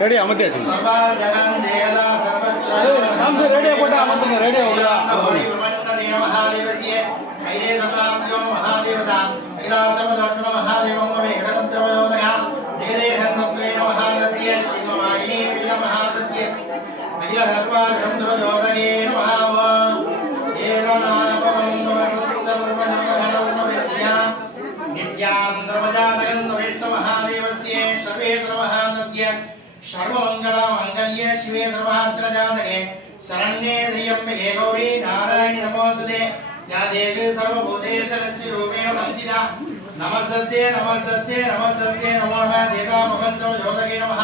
ready अमते हम से ready Kota अमते ready हो गया महादेवता महादेवं वेंकटतंत्रवयोदया निगदेशन्तत्रेण महादत्ये श्रीमवाहिनी महादत्ये अखिल सर्वाधर्मयोदये नमः एलनापवं सर्वजनगणविद्या नित्यानन्दमजातकं विष्णुमहादेवस्य सर्वेत्र महादत्ये सर्वमङ्गलमाङ्गल्ये शिवे सर्वात्रजातके शरण्ये त्र्यम्बके गौरी नारायणि नमोस्तुते या देवी सर्वभूतेश्वरस्य रूपेण संस्थिता नमस्ते नमस्ते नमस्ते नमो नमः देवता मुखंद्र ज्योतके नमः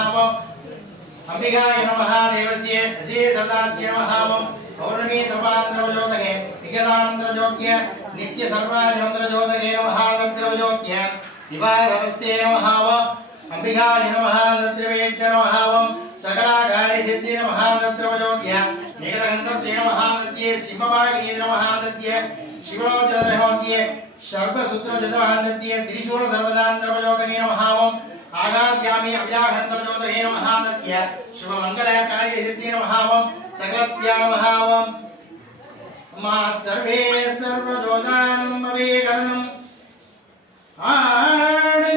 अंबिकाय नमः देवस्य श्री सदात्य नमः पौर्णमी तपांद्र ज्योतके निगदानंद्र ज्योत्य नित्य सर्वानंद्र ज्योतके नमः तंत्र ज्योत्य निवाधवस्य नमः अंबिकाय नमः तंत्रवेट्य नमः सकलाकार्य सिद्धि नमः तंत्र ज्योत्य निगदगंध श्री नमः तत्ये सिंहवागिनी नमः तत्ये शिवरोचनहोत्ये सर्वसूत्र जतवानत्ये त्रिशूल सर्वदानद्रवयोतने नमः आगाध्यामि अव्याघ्रन्द्रवयोतने नमः तत्ये शुभमङ्गलकार्य सिद्धि नमः सकलत्या नमः मा सर्वे सर्वदोदानं मवेकरणम्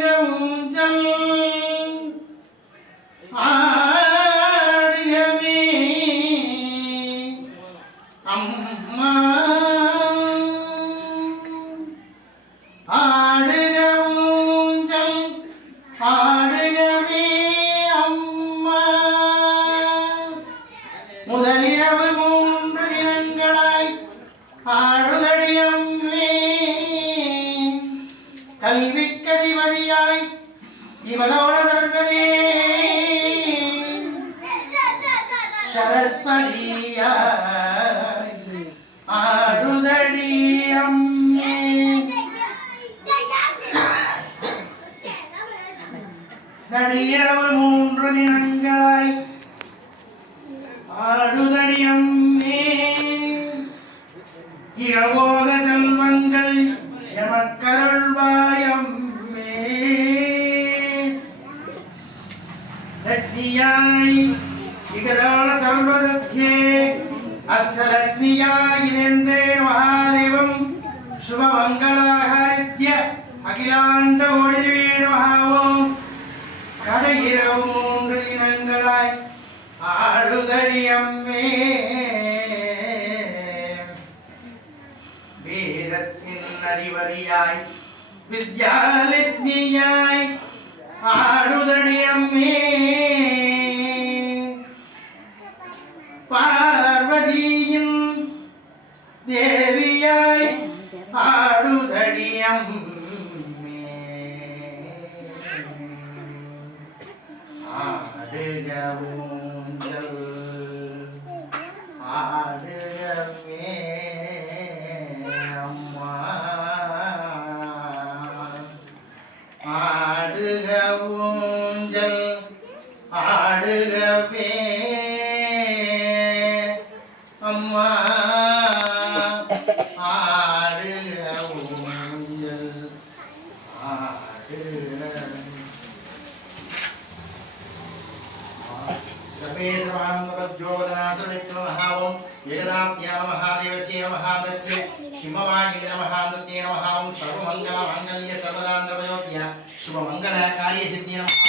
आडगमुञ्जम् நடியரவு மூன்று தினங்களாய் ஆடுதடியம்மே இரவோக செல்வங்கள் எமக்கருள்வாயம்மே லட்சுமியாய் இகதான சர்வதத்யே அஷ்டலட்சுமியாய் இனந்தே மகாதேவம் சுபமங்களாஹாரித்ய அகிலாண்ட ஓடிவே மகாவோம் கடையிரவு மூன்று தினங்களாய் ஆடுதடியம்மே வேதத்தின் அதிபதியாய் வித்யாலட்சுமியாய் ஆடுதடியம்மே பார்வதியின் தேவியாய் ஆடுதடியம் ஆடுகவுஞ்சல் ஆடுகமே அம்மா ஆடுகவுஞ்சல் ஆடுகவே அம்மா ஆடுகவுஞ்சல் ஆடுக सर्वेन्द्रवाङ्गपद्योगदनासर्वेत्तमहावं जगदात्या महादेवस्य महादत्ये शिववागिनी महादत्ये नमः सर्वमङ्गलमाङ्गल्ये सर्वदानद्रवयोत्य शुभमङ्गलकार्ये सिद्धि नमः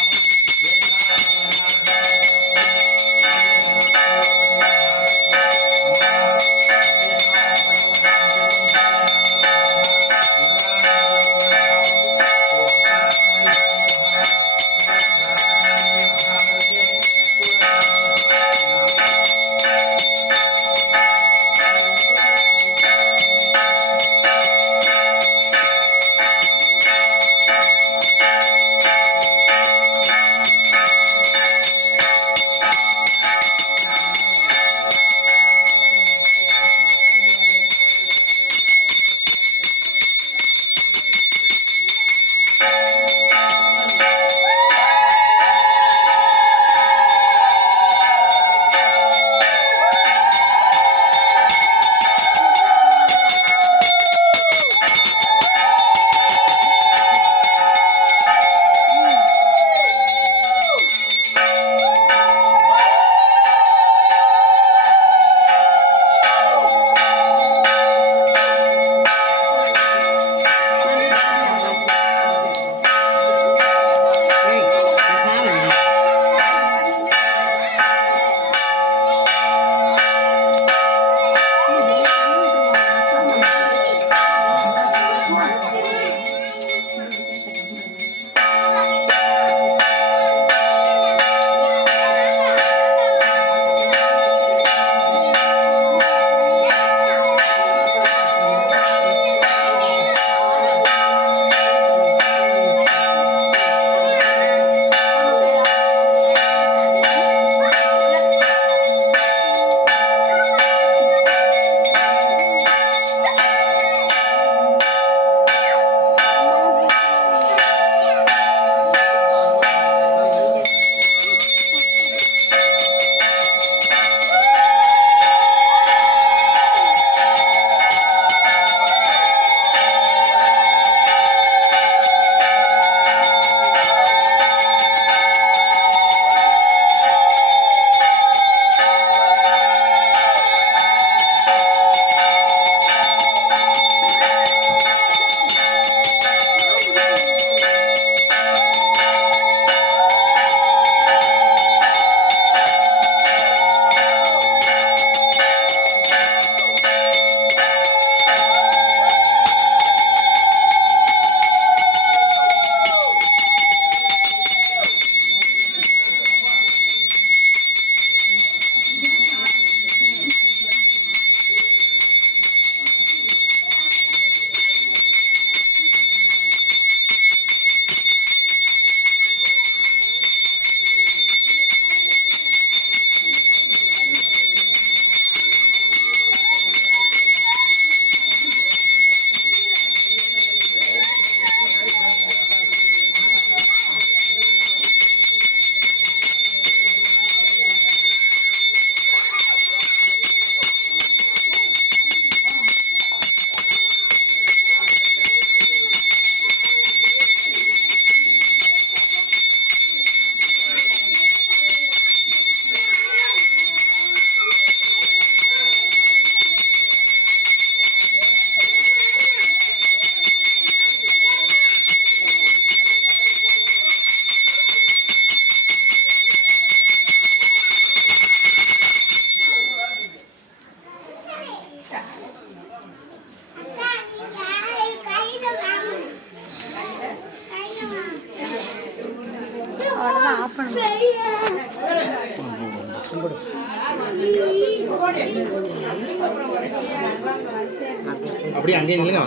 அப்படியே அங்கே நில்லுங்க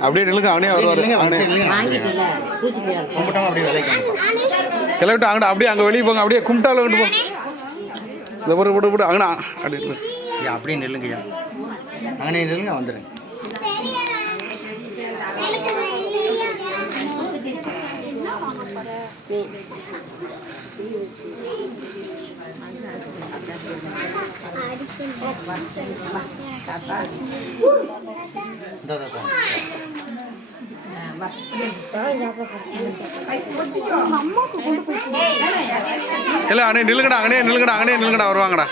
அப்படியே நில்லுங்க அவனே வருவாரு கும்பிட்டோம் அப்படியே விலைக்கு கிளவிட்டு அங்கே அப்படியே அங்கே வெளியே போங்க அப்படியே கும்பிட்டால கொண்டு போங்க இந்த ஒரு விடு விடு அங்கண்ணா அப்படி ஐயா அப்படியே நில்லுங்கய்யா அங்கே நில்லுங்க வந்துடுங்க இல்லை அண்ணே நில்லுங்கடா அங்கனே நில்லுங்கடா வருவாங்கடா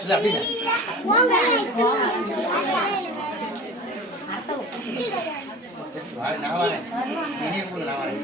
இல்லை அப்படிங்க நான் வரேன் இனியே கொடுங்க நான் வரேன்